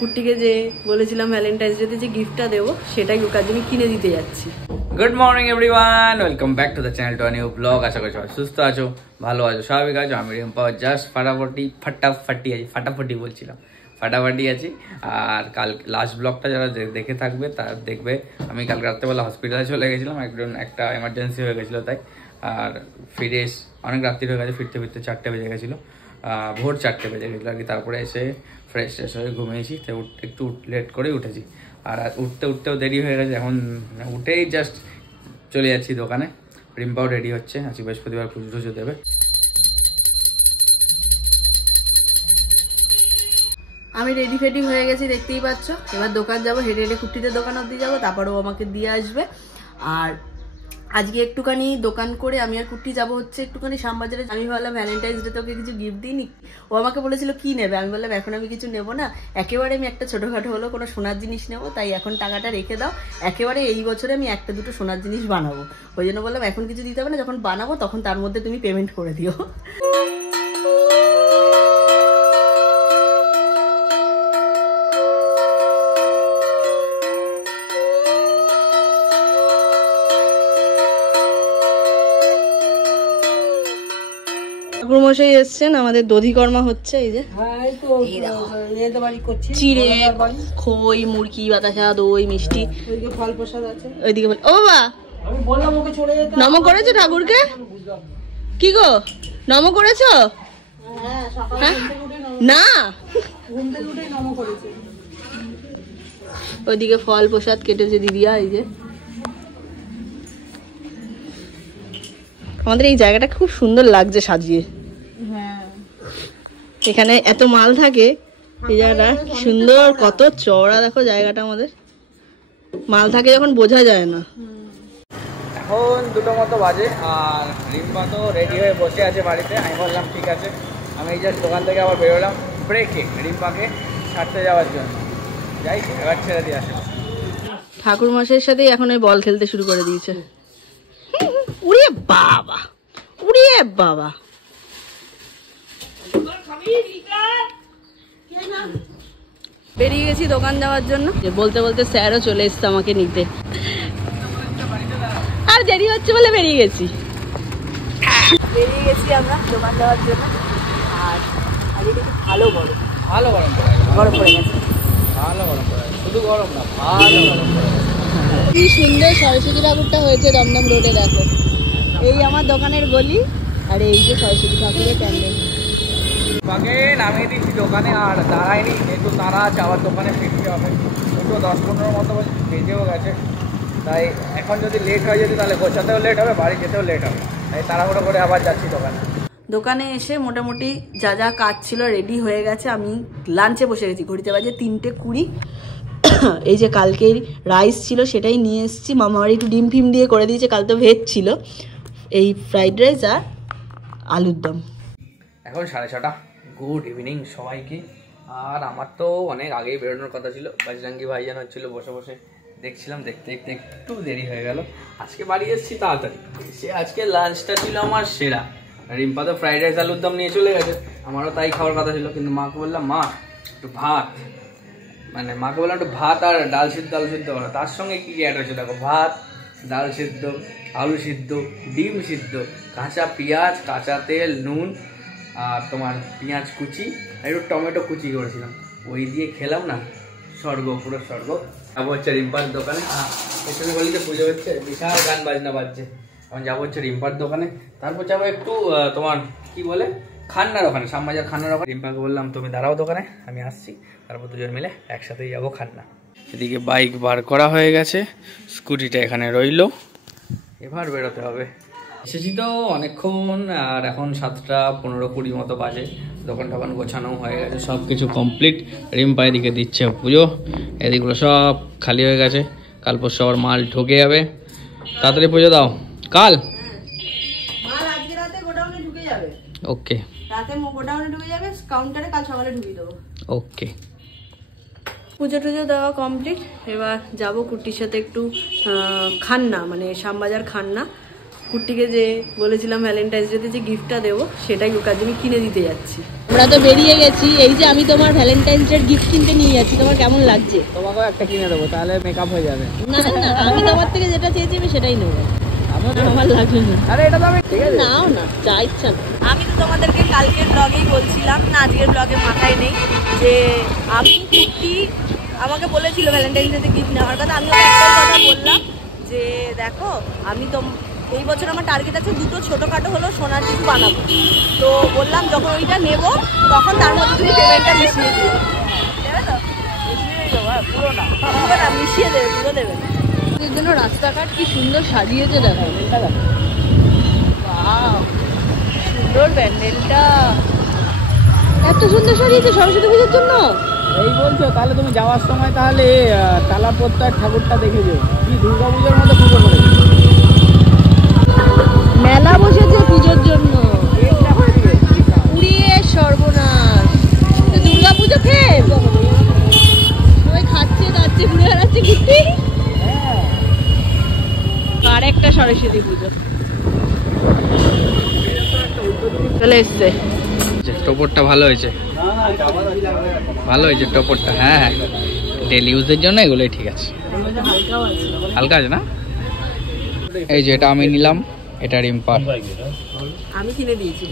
কুট্টিকে যে বলেছিলাম ভ্যালেন্টাইন্স ডেতে যে গিফটটা দেবো সেটাই ওর জন্য কিনে দিতে যাচ্ছি। Good morning everyone, welcome back to the channel to a new vlog. আশা করি সবাই সুস্থ আছো, ভালো আছো, স্বাভাবিক আছো। আমি রিম্পা জাস্ট ফাটাফাটি বলছিলাম, ফাটাফাটি আছি। আর কাল লাস্ট ব্লগটা যারা দেখে থাকবে তারা দেখবে আমি কাল রাত্রেবেলা হসপিটালে চলে গেছিলাম, একটা এমার্জেন্সি হয়ে গেছিলো তাই। আর ফিরে অনেক রাত্রি হয়ে গেছে, ফিরতে 4টে বেজে গেছিলো, ভোর 4টে বেজে গেছিলো আর কি। তারপরে এসে ফ্রেশ হয়ে ঘুমিয়েছি, তো একটু লেট করেই উঠেছি। আর উঠতেও দেরি হয়ে গেছে, এখন উঠেই জাস্ট চলে যাচ্ছি দোকানে। রিম্পাও রেডি হচ্ছে, আজকে বৃহস্পতিবার পুজো দেবে। আমি রেডি ফেডি হয়ে গেছি, দেখতেই পাচ্ছ। এবার দোকান যাবো, হেঁটে হেঁটে কুট্টিদের দোকান অবধি যাবো, তারপরেও আমাকে দিয়ে আসবে। আর আজকে একটুখানি দোকান করে আমি আর কুট্টি যাবো হচ্ছে একটুখানি শ্যামবাজারে। আমি ভাবলাম ভ্যালেন্টাইন্স ডে তোকে কিছু গিফট দিইনি। ও আমাকে বলেছিল কি নেবে, আমি বললাম এখন আমি কিছু নেবো না, একেবারে আমি একটা ছোটোখাটো হলো কোনো সোনার জিনিস নেবো, তাই এখন টাকাটা রেখে দাও, একেবারে এই বছরে আমি একটা দুটো সোনার জিনিস বানাবো। ওই জন্য বললাম এখন কিছু দিতে হবে না, যখন বানাবো তখন তার মধ্যে তুমি পেমেন্ট করে দিও। ঠাকুরমশাই এসছেন, আমাদের দধিকর্মা হচ্ছে। এই যে চিড়ে, খই, মুরগি, বাতাসা, দই, মিষ্টি, ফল প্রসাদ আছে ওইদিকে। ও বাবা, নম করেছো ঠাকুরকে? কি গো, নম করেছো? না, ওইদিকে ফল প্রসাদ কেটেছে দিদিয়া। এই যে আমাদের এই জায়গাটা খুব সুন্দর লাগছে সাজিয়ে। এখানে এত মাল থাকে, এই জায়গাটা সুন্দর, কত চওড়া দেখো জায়গাটা আমাদের। মাল থাকে যখন বোঝা যায় না। এখন 2টো মতো বাজে, আর রিম্পা তো রেডি হয়ে বসে আছে বাড়িতে। আমি বললাম ঠিক আছে, আমি এই জাস্ট দোকান থেকে আবার বেরোলাম ব্রেকে রিম্পাকে ছাড়তে যাওয়ার জন্য। যাই, এবার ছেড়ে দিয়ে আসে। ঠাকুর মশাইয়ের সাথেই এখন ওই বল খেলতে শুরু করে দিয়েছে। উড়ে বাবা, উড়ে বাবা। বেরিয়ে গেছি দোকান যাওয়ার জন্য, বলতে বলতে স্যারও চলে এসছে আমাকে নিতে। আর দেরি হচ্ছে বলে বেরিয়ে গেছি আমরা দোকান যাওয়ার জন্য। আর আজকে একটু ভালো গরম পড়ে গেছে, শুধু গরম না, ভালো গরম পড়ে গেছে। কি সুন্দর সরস্বতী ঠাকুরটা হয়েছে দমদম রোডে, দেখো। এই আমার দোকানের গলি, আর এই যে সরস্বতী ঠাকুরের প্যান্ডেল। আগে নামিয়ে দিচ্ছি দোকানে, আর দাঁড়ায়নি, একটু তারা আছে, আবার দোকানে ফিরতে হবে। 10-15 মতো বেজেও গেছে, তাই এখন যদি লেট হয়ে যেত তাহলে গোছাতেও লেট হবে, বাড়ি যেতেও লেট হবে, তাই তাড়াহুড়ো করে আবার যাচ্ছি দোকানে এসে মোটামুটি যা যা কাজ ছিল রেডি হয়ে গেছে। আমি লাঞ্চে বসে গেছি, ঘড়িতে বাজে 3:20। এই যে কালকের রাইস ছিল সেটাই নিয়ে এসেছি, মামা বাড়ি একটু ডিম ফিম দিয়ে করে দিয়েছে, কাল তো ভেজ ছিল। এই ফ্রাইড রাইস আর আলুর দম। এখন 6:30। গুড ইভিনিং সবাইকে। আর আমার তো অনেক আগেই বেরোনোর কথা ছিল, বজরঙ্গি ভাইজান হচ্ছিল, বসে বসে দেখছিলাম, দেখতে দেখতে একটু দেরি হয়ে গেল। আজকে বাড়ি এসেছি তাড়াতাড়ি, সে আজকে লাঞ্চটা ছিল আমার সেরা। রিম্পা তো ফ্রাইড রাইস আলুর দম নিয়ে চলে গেছে, আমারও তাই খাওয়ার কথা ছিল, কিন্তু মাকে বললাম মা একটু ভাত, মানে মাকে বললাম একটু ভাত আর ডাল সিদ্ধ করো। তার সঙ্গে কি কি অ্যাড হয়েছে দেখো, ভাত, ডাল সিদ্ধ, আলু সিদ্ধ, ডিম সিদ্ধ, কাঁচা পেঁয়াজ, কাঁচা তেল, নুন, আর তোমার পেঁয়াজ কুচি আর একটু টমেটো কুচি করেছিলাম, ওই দিয়ে খেলাম না, স্বর্গ, পুরো স্বর্গ। যাবো হচ্ছে রিম্পার দোকানে, এখানে বলি তো পুজো হচ্ছে, বিশাল গান বাজনা বাজছে। এখন যাবো হচ্ছে রিম্পার দোকানে, তারপর যাবো একটু তোমার কি বলে খান্নার ওখানে, শ্যামবাজার খান্নার ওখানে। রিম্পাকে বললাম তুমি দাঁড়াও দোকানে, আমি আসছি, তারপর দুজন মিলে একসাথেই যাবো খান্না। এদিকে বাইক বার করা হয়ে গেছে, স্কুটিটা এখানে রইলো, এবার বেরোতে হবে। এসেছি তো অনেকক্ষণ, আর এখন 7:15-20 মতো বাজে। দোকান টোকান গোছানো হয়ে গেছে, সব কিছু কমপ্লিট। রিম্পা এদিকে দিচ্ছে পুজো, এদিকগুলো সব খালি হয়ে গেছে, কাল পরশু আবার মাল ঢুকে যাবে। তাড়াতাড়ি পুজো দাও, কাল মাল আজকে রাতে গোডাউনে ঢুকে যাবে। ওকে, রাতে গোডাউনে ঢুকে যাবে, কাউন্টারে কাল সকালে ঢুকিয়ে দেবো। ওকে। পুজো টুজো দেওয়া কমপ্লিট, এবার যাবো কুটির সাথে একটু খান্না, মানে শ্যামবাজার খান্না। কুট্টিকে যে বলেছিলাম ভ্যালেন্টাইন্স ডেতে যে গিফটটা দেবো সেটাই ওর কাছে আমি কিনে দিতে যাচ্ছি। আমরা তো বেরিয়ে গেছি, এই যে আমি তোমার ভ্যালেন্টাইন্স ডে গিফট কিনতে নিয়ে যাচ্ছি, তোমার কেমন লাগছে? তোমাকেও একটা কিনে দেবো, তাহলে মেকআপ হয়ে যাবে। না না, আমি তোমার থেকে যেটা চেয়েছি আমি সেটাই নেবো, আমার লাগবে না। আরে এটা তো আমি ঠিক আছে নাও না, যা ইচ্ছা। আমি তো তোমাদেরকে কালকের ব্লগেই বলছিলাম, না আজকের ব্লগে মাথায় নেই, যে আমি কুট্টি আমাকে বলেছিল ভ্যালেন্টাইন্স ডেতে গিফট নেওয়ার কথা। আমি ওকে একটাই কথা বললাম যে দেখো আমি তো এই বছর আমার টার্গেট আছে দুটো ছোটোখাটো হলো সোনার কিছু বানাবো, তো বললাম যখন ওইটা নেব তখন তার মধ্যে তুমি পেমেন্টটা মিশিয়ে দিও। দেবে তো? মিশিয়ে দেবো, পুরো না, মিশিয়ে দেবে, পুরো দেবে না। এর জন্য রাস্তাঘাট কি সুন্দর সাজিয়েছে দেখো, সুন্দর প্যান্ডেলটা, এত সুন্দর সাজিয়েছে সরস্বতী পুজোর জন্য। এই বলছো, তাহলে তুমি যাওয়ার সময় তাহলে তালাপত্তার ঠাকুরটা দেখে যেও, কি দুর্গা পুজোর মতো পুজো করেছে। মেলা বসেছে পুজোর জন্য, উড়িয়ে সর্বনাশ। দুর্গা পুজো খেয়ে সবাই খাচ্ছে দাচ্ছে ঘুরে বেড়াচ্ছে ঘুরতে। আর একটা সরস্বতী পুজো চলে এসছে। টোপরটা ভালো হয়েছে, ভালো হয়েছে টোপরটা। হ্যাঁ হ্যাঁ, ডেলি ইউজের জন্য এগুলোই ঠিক আছে, হালকা আছে না। এই যে এটা আমি নিলাম, এটা রিম্পার, আমি কিনে দিয়েছি,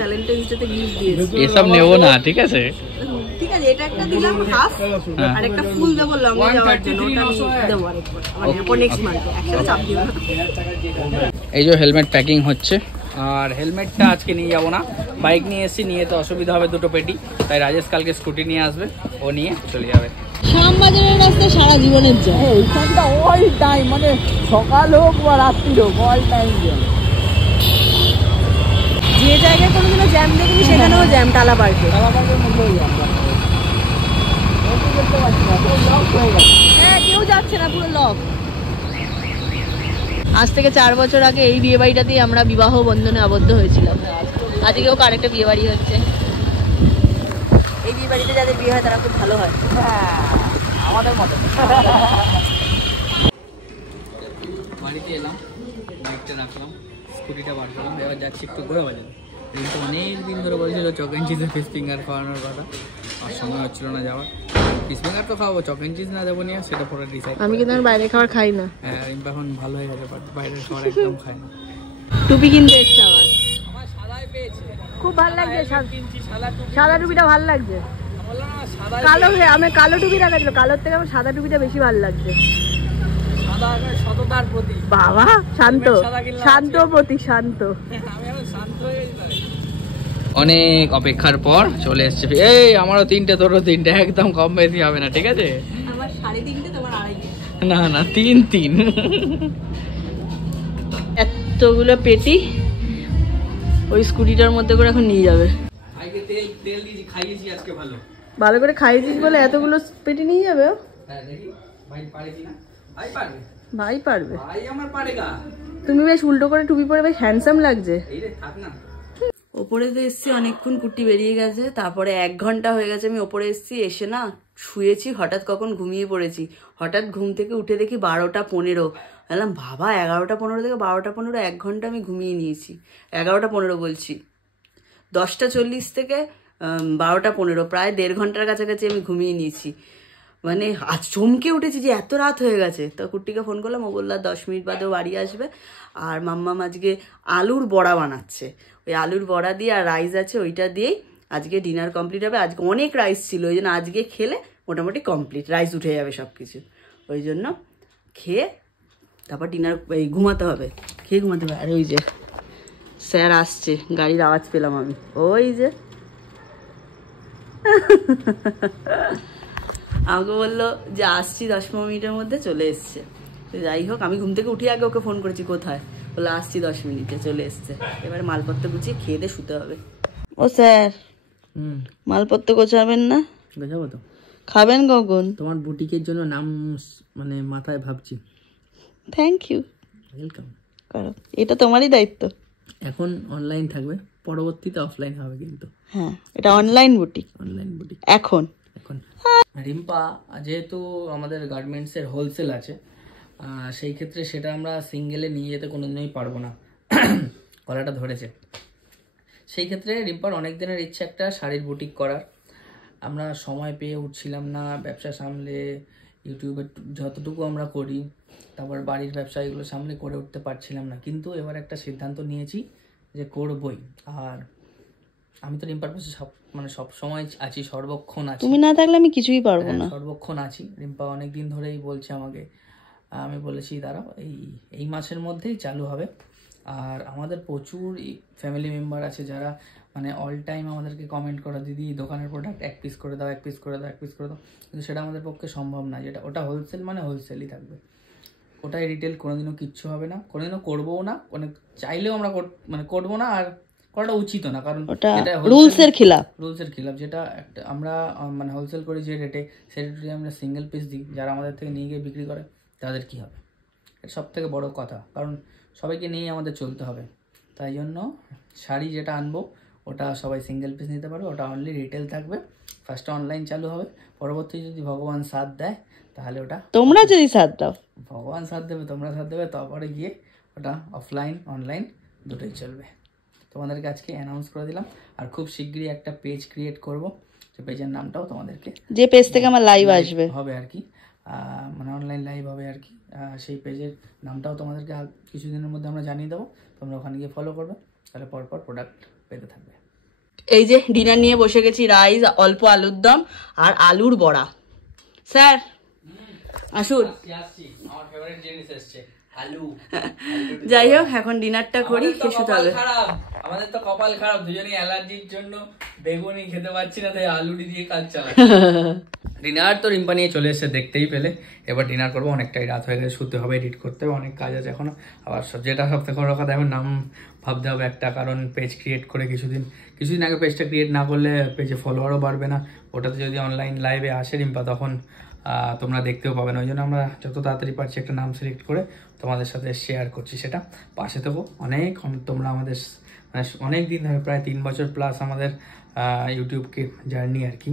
ভ্যালেন্টাইন্স ডে তে গিফট দিয়েছি। এসব নেবো না, ঠিক আছে ঠিক আছে, এটা একটা দিলাম হাফ, আর একটা ফুল দেবো লং এ যাওয়ার জন্য, ওটা আমি দেবো আরেকবার, মানে নেক্সট মান্থে একসাথে চাপ দিও না। এই যে হেলমেট প্যাকিং হচ্ছে, আর হেলমেটটা আজকে নিয়ে যাবো না, বাইক নিয়ে এসেছি, নিয়ে তো অসুবিধা হবে দুটো পেটি, তাই রাজেশ কালকে স্কুটি নিয়ে আসবে, ও নিয়ে চলে যাবে। শ্যামবাজারের রাস্তায় সারা জীবনের যায়, এইখানটা অল টাইম, মানে সকাল হোক বা রাত্রি হোক অল টাইম জ্যাম। যে জায়গায় কোনোদিনও জ্যাম দেখিনি সেখানেও জ্যাম, টালা পার্কে। হ্যাঁ, কেউ যাচ্ছে না, পুরো লক। আজ থেকে 4 বছর আগে এই বিয়ে বাড়িটাতেই আমরা বিবাহ বন্ধনে আবদ্ধ হয়েছিলাম। আজকেও আরেকটা বিয়ে বাড়ি হচ্ছে। এই বিয়ে বাড়িতে যাদের বিয়ে হয় তারা খুব ভালো হয়, আমাদের মতো। বাড়িতে এলাম, বাইকটা রাখলাম, স্কুটিটা বার করলাম, এবার যাচ্ছি একটু ঘুরে বাজারে। কিন্তু অনেক দিন ধরে বলছিল চক এন্ড চিজের ফিশ ফিঙ্গার খাওয়ানোর কথা, আর সময় হচ্ছিল না যাওয়ার। ফিশ ফিঙ্গার তো খাওয়াবো, চক এন্ড চিজ না দেবো নিয়ে, সেটা পরে ডিসাইড। আমি কিন্তু বাইরে খাবার খাই না। হ্যাঁ, এখন ভালো হয়ে গেছে, বাইরের খাবার একদম খাই না। টুপি কিনতে এসছে আমার, আমার সাদাই পেয়েছে, খুব ভালো লাগছে। সাদা সাদা টুপিটা ভালো লাগছে। কালো, আমি কালো টুপি রাখা ছিল, কালোর থেকে আমার সাদা টুপিটা বেশি ভালো লাগছে। সততার প্রতি বাবা, শান্ত শান্ত প্রতি শান্ত। অনেক অপেক্ষার পর চলে এসছে। এই আমারও 3টে, তোরও 3টে, একদম কম বেশি হবে না, ঠিক আছে? আমার 3.5, তোমার 2.5। না না, 3 এতগুলো পেটি ওই স্কুটিটার মধ্যে করে এখন নিয়ে যাবে। তেল দিয়েছি, খাইয়েছি আজকে ভালো, ভালো করে খাইয়েছিস বলে এতগুলো পেটি নিয়ে যাবে। হ্যাঁ, দেখি ভাই পারে কিনা। ভাই পারবে, ভাই পারবে, ভাই আমার পারেগা। তুমি বেশ উল্টো করে টুপি পরে বেশ হ্যান্ডসাম লাগছে। এই রে, থাক না। ওপরে তো এসছি, অনেকক্ষণ কুটি বেরিয়ে গেছে, তারপরে 1 ঘন্টা হয়ে গেছে আমি ওপরে এসছি। এসে না শুয়েছি, হঠাৎ কখন ঘুমিয়ে পড়েছি। হঠাৎ ঘুম থেকে উঠে দেখি 12টা 15। বললাম বাবা, 11টা 15 থেকে 12টা 15, 1 ঘন্টা আমি ঘুমিয়ে নিয়েছি। 11টা 15 বলছি, 10টা 40 থেকে 12টা 15, প্রায় 1.5 ঘন্টার কাছাকাছি আমি ঘুমিয়ে নিয়েছি। মানে আজ চমকে উঠেছি যে এত রাত হয়ে গেছে। তো কুট্টিকে ফোন করলাম, ও বললো 10 মিনিট বাদেও বাড়ি আসবে। আর মাম্মাম আজকে আলুর বড়া বানাচ্ছে, ওই আলুর বড়া দিয়ে আর রাইস আছে, ওইটা দিয়েই আজকে ডিনার কমপ্লিট হবে। আজকে অনেক রাইস ছিল, ওই জন্য আজকে খেলে মোটামুটি কমপ্লিট, রাইস উঠে যাবে সব কিছু। ওই জন্য খেয়ে তারপর ডিনার, এই ঘুমাতে হবে, খেয়ে ঘুমাতে হবে। আর ওই যে স্যার আসছে, গাড়ির আওয়াজ পেলাম আমি, ওই যে আমাকে বললো যে আসছি 10-15 মিনিটের মধ্যে, চলে এসছে। তো যাই হোক, আমি ঘুম থেকে উঠে আগে ওকে ফোন করেছি কোথায়, বললো আসছি 10 মিনিটে, চলে এসছে। এবারে মালপত্র গুছিয়ে খেয়ে দিয়ে শুতে হবে। ও স্যার, মালপত্র গোছাবেন না? গোছাবো তো। খাবেন কখন? তোমার বুটিকের জন্য নাম মানে মাথায় ভাবছি। Thank you, welcome. করো, এটা তোমারই দায়িত্ব। এখন অনলাইন থাকবে, পরবর্তীতে অফলাইন হবে কিন্তু। হ্যাঁ, এটা অনলাইন বুটিক, অনলাইন বুটিক এখন। রিম্পা যেহেতু আমাদের গার্মেন্টসের হোলসেল আছে, সেই ক্ষেত্রে সেটা আমরা সিঙ্গেলে নিয়ে যেতে কোনোদিনই পারবো না। গলাটা ধরেছে। সেই ক্ষেত্রে রিম্পার অনেক দিনের ইচ্ছে একটা শাড়ির বুটিক করার। আমরা সময় পেয়ে উঠছিলাম না, ব্যবসা সামলে ইউটিউবে যতটুকু আমরা করি, তারপর বাড়ির ব্যবসা এগুলো সামলে করে উঠতে পারছিলাম না। কিন্তু এবার একটা সিদ্ধান্ত নিয়েছি যে করবই। আর আমি তো রিম্পার পাশে সব সময় আছি, সর্বক্ষণ আছি। তুমি না থাকলে আমি কিছুই পারবো না। সর্বক্ষণ আছি। রিম্পা অনেক দিন ধরেই বলছে আমাকে, আমি বলেছি দাঁড়াও এই মাসের মধ্যেই চালু হবে। আর আমাদের প্রচুর ফ্যামিলি মেম্বার আছে যারা মানে অল টাইম আমাদেরকে কমেন্ট করে, দিদি দোকানের প্রোডাক্ট 1 পিস করে দাও, 1 পিস করে দাও, 1 পিস করে দাও। কিন্তু সেটা আমাদের পক্ষে সম্ভব না। যেটা ওটা হোলসেল মানে হোলসেলই থাকবে, ওটাই রিটেল কোনোদিনও কিচ্ছু হবে না, কোনোদিনও করবোও না। চাইলেও আমরা করবো না, আর করাটা উচিত না। কারণ এটা রুলসের খিলাফ। যেটা একটা আমরা মানে হোলসেল করি যে রেটে, সেই রেটে আমরা সিঙ্গেল পিস দিই, যারা আমাদের থেকে নিয়ে গিয়ে বিক্রি করে তাদের কি হবে? এটা সব থেকে বড় কথা। কারণ সবাইকে নিয়ে আমাদের চলতে হবে। তাই জন্য শাড়ি যেটা আনবো ওটা সবাই সিঙ্গেল পিস নিতে পারবে, ওটা অনলি রিটেল থাকবে। ফার্স্টে অনলাইন চালু হবে, পরবর্তী যদি ভগবান সাথ দেয় তাহলে ওটা, তোমরা যদি সাথ দাও, ভগবান সাথ দেবে, তোমরা সাথ দেবে, তারপরে গিয়ে ওটা অফলাইন অনলাইন দুটোই চলবে। তোমাদেরকে আজকে অ্যানাউন্স করে দিলাম। আর খুব শিগগিরই একটা পেজ ক্রিয়েট করব, যে পেজের নামটাও তোমাদেরকে, যে পেজ থেকে আমার লাইভ আসবে হবে আর কি, মানে অনলাইন লাইভ হবে আর কি। সেই পেজের নামটাও তোমাদেরকে কিছুদিনের মধ্যে আমরা জানিয়ে দেবো। তোমরা ওখানে গিয়ে ফলো করবে, তাহলে পরপর প্রোডাক্ট পেতে থাকবে। এই যে ডিনার নিয়ে বসে গেছি, রাইস, অল্প আলুর দম আর আলুর বড়া। স্যার আসুন। আমার ফেভারিট জিনিস এসেছে, আলু। যাই হোক, এখন ডিনারটা করি, শুতে হবে। আমাদের তো কপাল খারাপ, দুজনেই অ্যালার্জির জন্য বেগুনি খেতে পাচ্ছি না, তাই আলুটি দিয়ে কাজ চালাই। ডিনার তো রিম্পা নিয়ে চলে এসে দেখতেই পেলে। এবার ডিনার করবো, অনেকটাই রাত হয়ে গেছে, শুতে হবে, এডিট করতে হবে, অনেক কাজ আছে এখনো। আবার যেটা সব থেকে বড় কথা, এখন নাম ভাবতে হবে একটা, কারণ পেজ ক্রিয়েট করে কিছুদিন আগে পেজটা ক্রিয়েট না করলে পেজে ফলোয়ারও বাড়বে না। ওটাতে যদি অনলাইন লাইভে আসে রিম্পা, তখন তোমরা দেখতেও পাবে না। ওই জন্য আমরা যত তাড়াতাড়ি পারছি একটা নাম সিলেক্ট করে তোমাদের সাথে শেয়ার করছি। সেটা পাশে থেকো। তোমরা আমাদের অনেক দিন ধরে, প্রায় 3 বছর প্লাস আমাদের ইউটিউবকে জার্নি আর কি।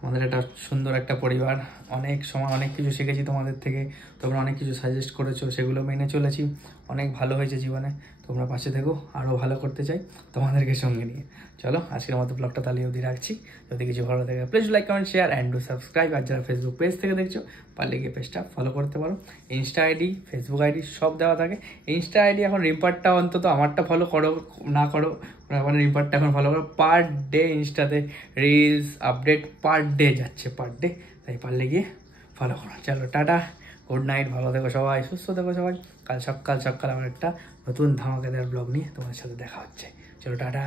আমাদের একটা সুন্দর একটা পরিবার, অনেক সময় অনেক কিছু শিখেছি তোমাদের থেকে, তোমরা অনেক কিছু সাজেস্ট করেছো, সেগুলো মেনে চলেছি, অনেক ভালো হয়েছে জীবনে। তোমরা পাশে থেকো, আরও ভালো করতে চাই তোমাদেরকে সঙ্গে নিয়ে। চলো আজকের মতো ব্লগটা তাহলে অবধি রাখছি। যদি কিছু ভালো থাকে please like, comment, share and do subscribe. আর যারা ফেসবুক পেজ থেকে দেখছো, পারলে গিয়ে পেজটা ফলো করতে পারো। ইনস্টা আইডি, ফেসবুক আইডি সব দেওয়া থাকে। ইনস্টা আইডি এখন রিম্পারটা, অন্তত আমারটা ফলো করো না করো, মানে রিম্পারটা এখন ফলো করো। পার ডে ইনস্টাতে রিলস আপডেট পার ডে যাচ্ছে, পার ডে, তাই পারলে গিয়ে ফলো করো। চলো টাটা, গুড নাইট, ভালো থেকো সবাই, সুস্থ থেকো সবাই। কাল সকাল আমার একটা নতুন ধামাকাদার ব্লগ নিয়ে তোমাদের সাথে দেখা হচ্ছে। চলো টাটা।